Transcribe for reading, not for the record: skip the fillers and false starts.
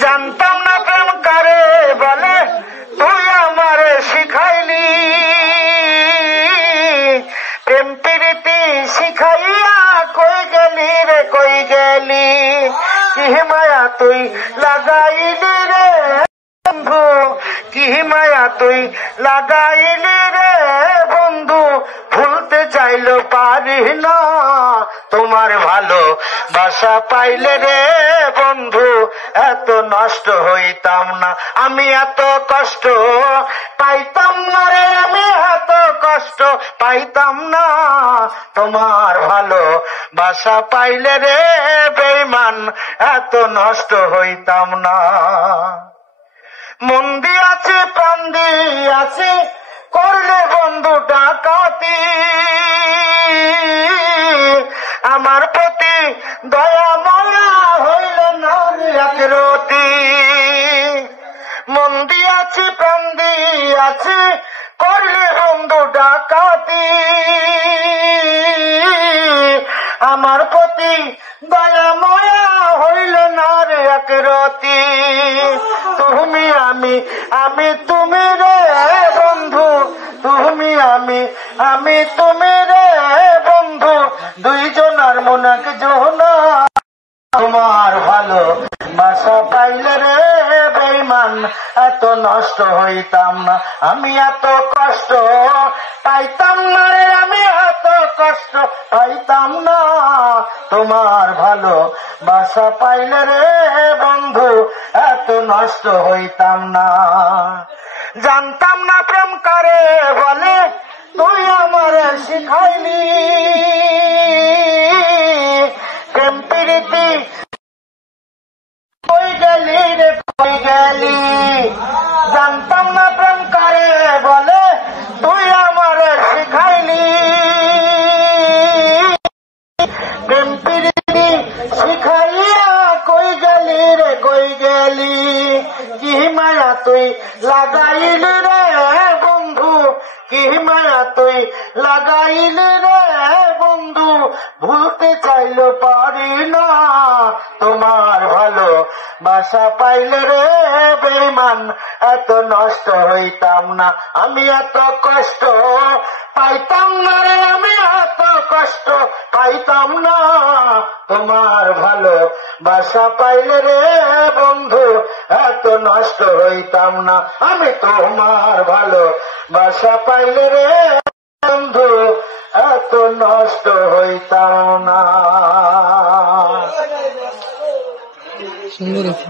জানতাম না প্রেম কারে বলে, তুই আমারে শিখাইলি। প্রেম প্রীতি শিখাইয়া কই গেলি রে, কই গেলি? কি মায়া তুই লাগাইলি রে বন্ধু, কি মায়া তুই লাগাইলি রে বন্ধু। ভুলতে চাইলেও পারি না, তোমার ভালো বাসা পাইলে রে বন্ধু এত নষ্ট হইতাম না। আমি এত কষ্ট পাইতাম না রে, আমি এত কষ্ট পাইতাম না। তোমার ভালো বাসা পাইলে রে বেঈমান এত নষ্ট হইতাম না। মন দিয়াছি প্রাণ দিয়াছি, করলে বন্ধু ডাকাতি। আমার প্রতি দয়া মায়া হইল না একরতি। মন দিয়াছি প্রাণ দিয়াছি, করলে বন্ধু ডাকাতি। আমার প্রতি দয়া মায়া হইল না রে একরতি। তুমি আমি, আমি তুমি রে বন্ধু, তুমি আমি, আমি তুমি রে বন্ধু, দুইজনার মন একজনা। তোমার ভালো বাসা পাইলে রে বেঈমান এত নষ্ট হইতাম না। আমি এত কষ্ট পাইতাম না রে, আমি এত কষ্ট পাইতাম না। তোমার ভালো বাসা পাইলে রে বন্ধু এত নষ্ট হইতাম না। জানতাম না প্রেম কারে বলে, তুই আমার শিখাইলি। প্রেম প্রীতি কই গেলি রে, কই গেলি? জানতাম না প্রেম কারে বলে, তুই আমার শিখাইলি। প্রেম প্রীতি শিখাইয়া কই গেলি রে, কই গেলি? কি মায়া তুই লাগাইলি রে বন্ধু, কি মায়া তুই লাগাইলি রে বন্ধু। ভুলতে চাইলেও পারি না, তোমার ভালো বাসা পাইলে রে বেঈমান এত নষ্ট হইতাম না। আমি এত কষ্ট পাইতাম না রে, আমি এত কষ্ট পাইতাম না। তোমার ভালো বাসা পাইলে রে বন্ধু এত নষ্ট হইতাম না। আমি তোমার ভালো বাসা পাইলে রে বন্ধু এত নষ্ট হইতাম না। সুন্দর আছে।